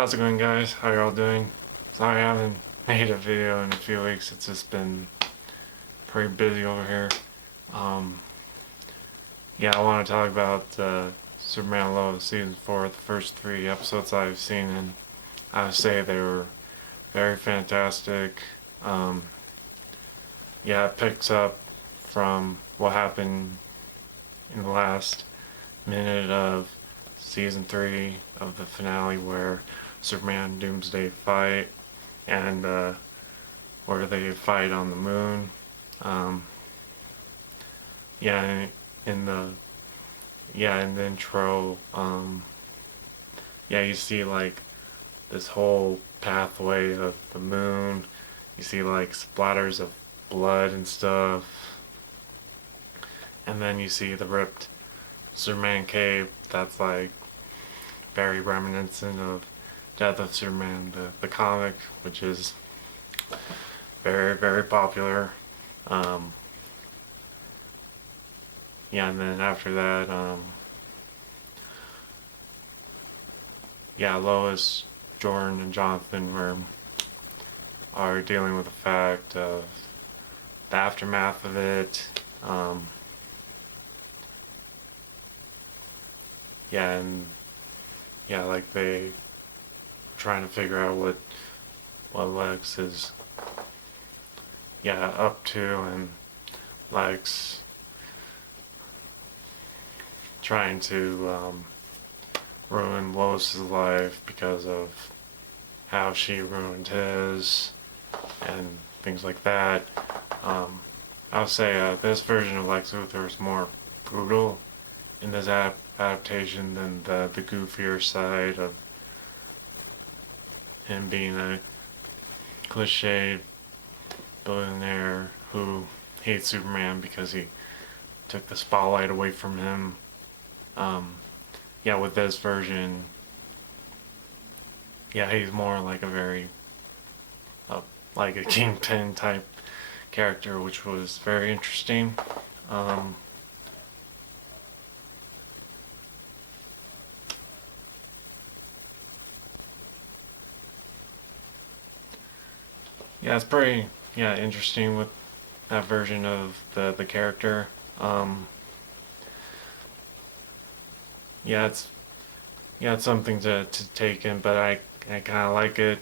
How's it going, guys? How y'all doing? Sorry I haven't made a video in a few weeks. It's just been pretty busy over here. Um, yeah, I want to talk about Superman and Lois season 4, the first 3 episodes I've seen, and I would say they were very fantastic. Um, yeah, it picks up from what happened in the last minute of season 3 of the finale, where Superman and Doomsday fight, and where they fight on the moon. Um, yeah, in the in the intro, yeah, you see like this whole pathway of the moon. You see like splatters of blood and stuff, and then you see the ripped Superman cape. That's like very reminiscent of Death of Superman, the comic, which is very, very popular. Um, yeah, and then after that, yeah, Lois, Jordan, and Jonathan are dealing with the fact of the aftermath of it. Yeah, and yeah, like they trying to figure out what Lex is up to, and Lex trying to ruin Lois's life because of how she ruined his and things like that. I would say this version of Lex Luthor is more brutal in this adaptation than the goofier side of him being a cliche billionaire who hates Superman because he took the spotlight away from him. Yeah, with this version, yeah, he's more like a very, like a kingpin type character, which was very interesting. Um, yeah, it's pretty, interesting with that version of the character. Yeah, it's something to take in, but I kind of like it.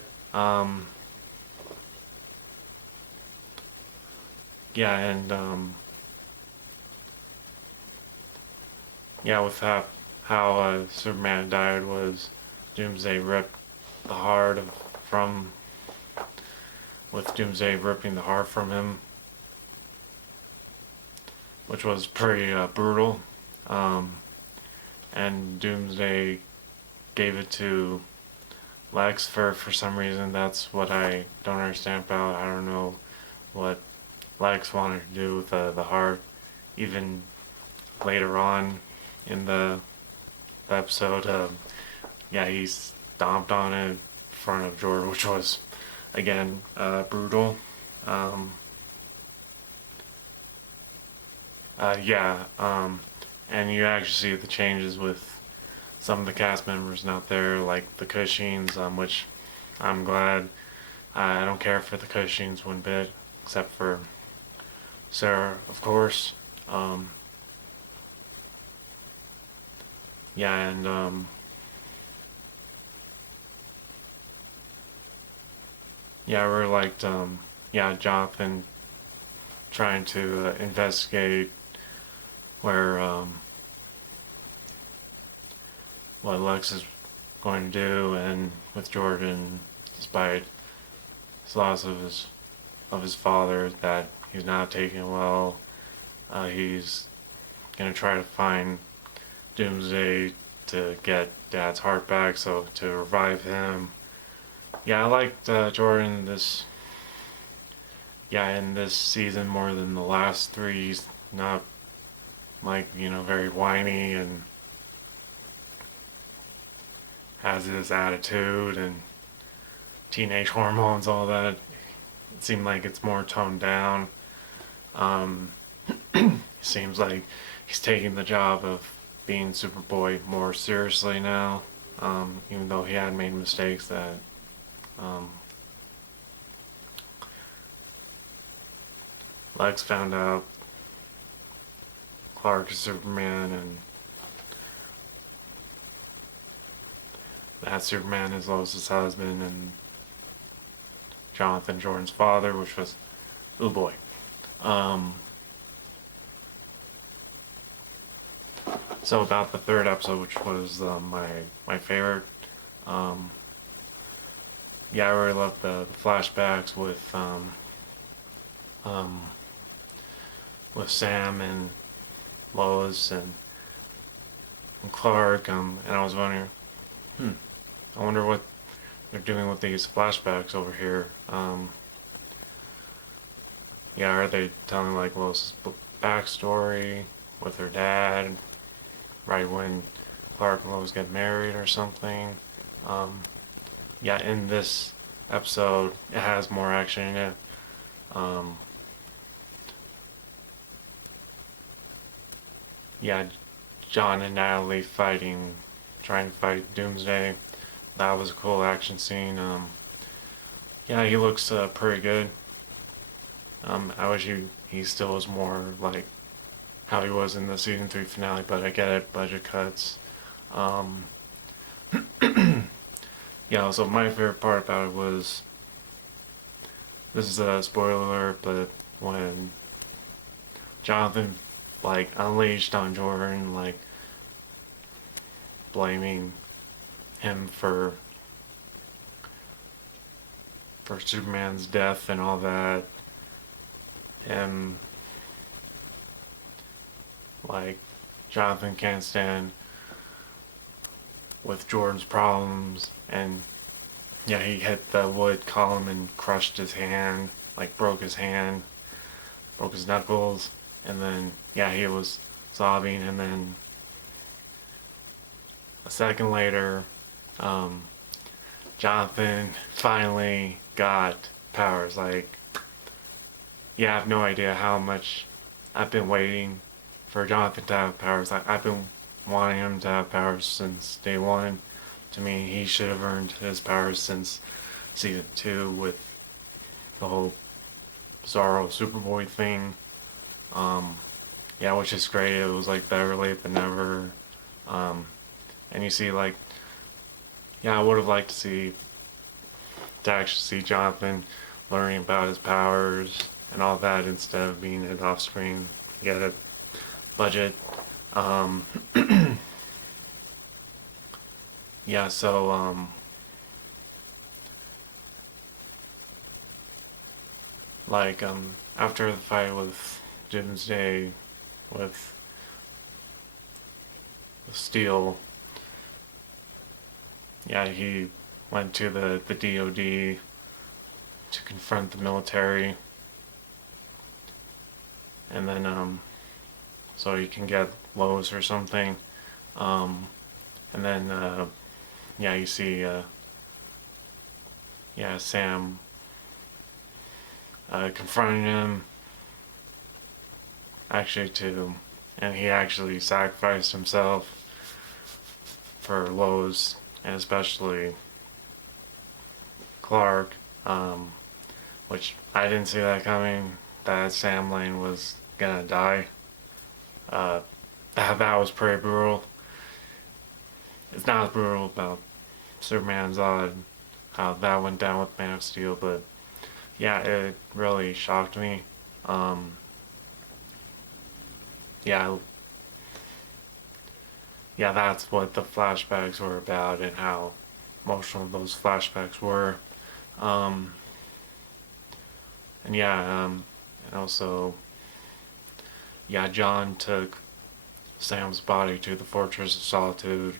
Yeah, and yeah, with how Superman died was Doomsday ripped the heart from with Doomsday ripping the heart from him, which was pretty brutal. And Doomsday gave it to Lex for some reason. That's what I don't understand about. I don't know what Lex wanted to do with the heart. Even later on in the episode, yeah, he stomped on it in front of Jordan, which was again brutal. Yeah, and you actually see the changes with some of the cast members not there, like the Cushings, which I'm glad. I don't care for the Cushings one bit, except for Sarah, of course. Yeah, and yeah, I really liked Jonathan trying to investigate where what Lex is going to do, and with Jordan, despite his loss of his father, that he's not taking it well. He's gonna try to find Doomsday to get Dad's heart back, so to revive him. Yeah, I liked Jordan in this season more than the last three. He's not like, very whiny and has this attitude and teenage hormones, all that. It seemed like it's more toned down. Seems like he's taking the job of being Superboy more seriously now. even though he had made mistakes that um, Lex found out Clark is Superman, and that Superman is Lois' husband, and Jonathan Jordan's father, which was, oh boy. So about the third episode, which was my favorite, um, yeah, I really loved the flashbacks um, with Sam and Lois and Clark, and I was wondering, I wonder what they're doing with these flashbacks over here. Yeah, are they telling like Lois' backstory with her dad, right when Clark and Lois get married or something? Yeah, in this episode, it has more action in it. Um, yeah, John and Natalie trying to fight Doomsday. That was a cool action scene. Yeah, he looks pretty good. I wish he still was more like how he was in the season 3 finale, but I get it, budget cuts. Um, yeah, so my favorite part about it was, this is a spoiler alert, but when Jonathan like unleashed on Jordan, like blaming him for Superman's death and all that, and like Jonathan can't stand with Jordan's problems, and yeah, he hit the wood column and crushed his hand, like broke his hand, broke his knuckles, and then yeah, he was sobbing, and then a second later, um, Jonathan finally got powers. Like, yeah, I have no idea how much I've been waiting for Jonathan to have powers. I've been wanting him to have powers since day one. To me, he should have earned his powers since season 2 with the whole Bizarro Superboy thing. Yeah, which is great. It was like better late than never. And you see, like, yeah, I would have liked to actually see Jonathan learning about his powers and all that instead of being it off screen. Get it, budget. Um, yeah, so like after the fight with Doomsday with Steel, yeah, he went to the DOD to confront the military, and then so he can get Lois or something. And then yeah, you see yeah, Sam confronting him actually too, and he actually sacrificed himself for Lois, and especially Clark, which I didn't see that coming, that Sam Lane was gonna die. That was pretty brutal. It's not as brutal about Superman's Odd, how that went down with Man of Steel, but yeah, it really shocked me. Yeah, yeah, that's what the flashbacks were about and how emotional those flashbacks were. Um, and yeah, and also, yeah, John took Sam's body to the Fortress of Solitude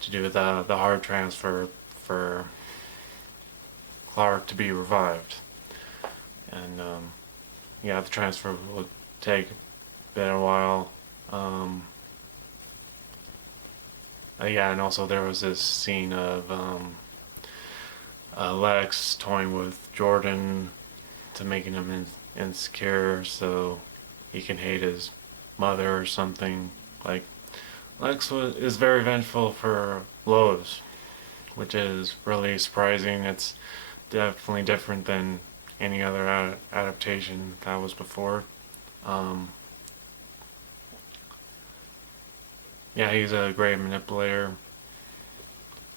to do the heart transfer for Clark to be revived. And yeah, the transfer would take a bit a while. Yeah, and also there was this scene of Lex toying with Jordan to making him insecure so he can hate his mother or something. Like, Is very vengeful for Lois, which is really surprising. It's definitely different than any other adaptation that was before. Um, yeah, he's a great manipulator.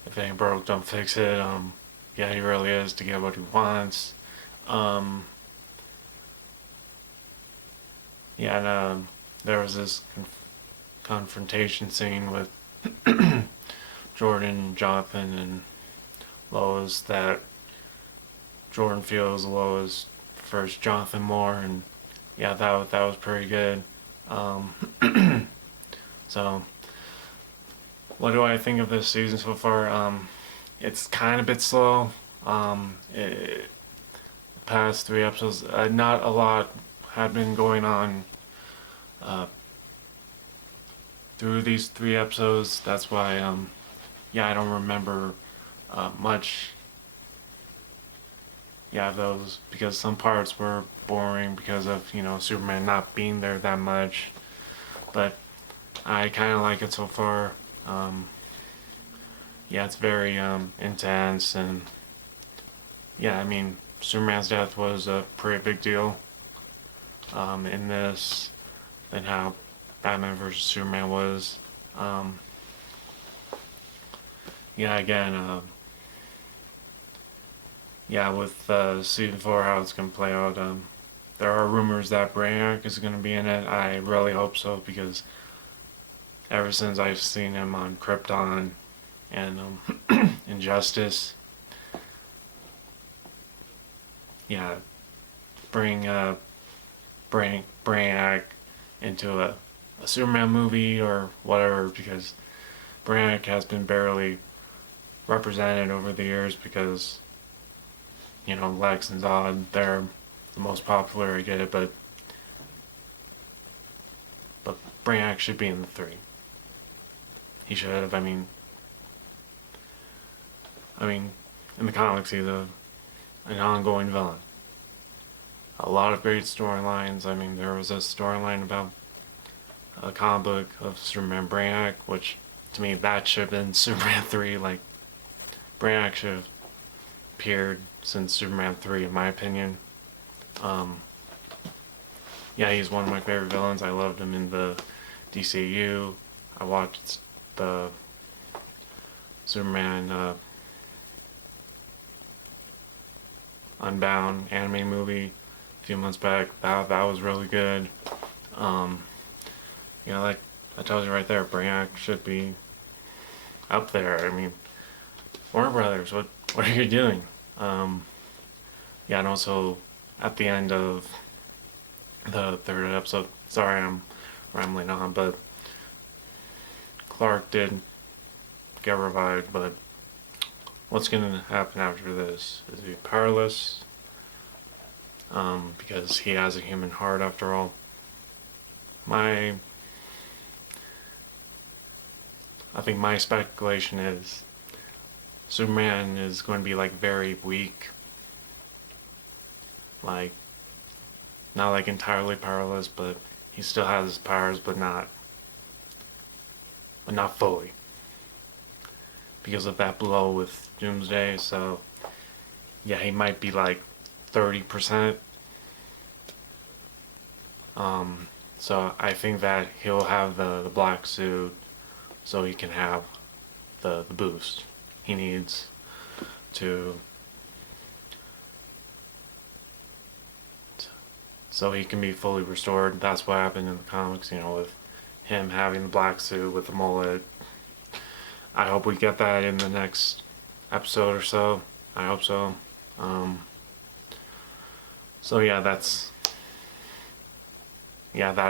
If it ain't broke, don't fix it. Yeah, he really is to get what he wants. Um, yeah, and there was this confrontation scene with Jordan, Jonathan, and Lois that Jordan feels Lois prefers Jonathan more, and yeah, that was pretty good. Um, so, what do I think of this season so far? It's kind of a bit slow. Past 3 episodes, not a lot had been going on uh, through these 3 episodes. That's why, yeah, I don't remember much. Yeah, those because some parts were boring because of Superman not being there that much. But I kind of like it so far. Yeah, it's very intense, and yeah, I mean Superman's death was a pretty big deal in this than how Batman versus Superman was. Um, yeah, again, yeah, with season 4, how it's gonna play out. There are rumors that Brainiac is gonna be in it. I really hope so because ever since I've seen him on Krypton and Injustice, yeah, bring Brainiac into a Superman movie or whatever because Brainiac has been barely represented over the years because Lex and Zod, they're the most popular. I get it, but Brainiac should be in the three. He should have. I mean, in the comics, he's an ongoing villain. A lot of great storylines. I mean, there was a storyline about a comic book of Superman Brainiac, which to me that should have been Superman 3. Like, Brainiac should have appeared since Superman 3, in my opinion. Um, yeah, he's one of my favorite villains. I loved him in the DCU. I watched the Superman Unbound anime movie a few months back. That was really good. Um, like I told you right there, Brainiac should be up there. I mean, Warner Brothers, what are you doing? Yeah, and also at the end of the third episode, sorry I'm rambling on, but Clark did get revived, but what's going to happen after this? Is he powerless? Because he has a human heart after all. I think my speculation is Superman is going to be like very weak, like not like entirely powerless, but he still has his powers, but not fully because of that blow with Doomsday. So yeah, he might be like 30%. So I think that he'll have the black suit so he can have the boost he needs to so he can be fully restored. That's what happened in the comics, with him having the black suit with the mullet. I hope we get that in the next episode or so. I hope so. So yeah, that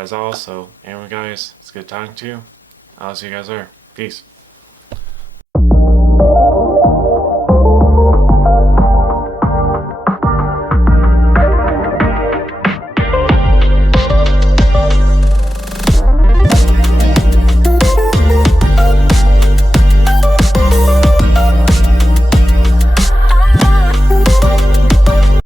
is all. So anyway, guys, it's good talking to you. I'll see you guys there. Peace.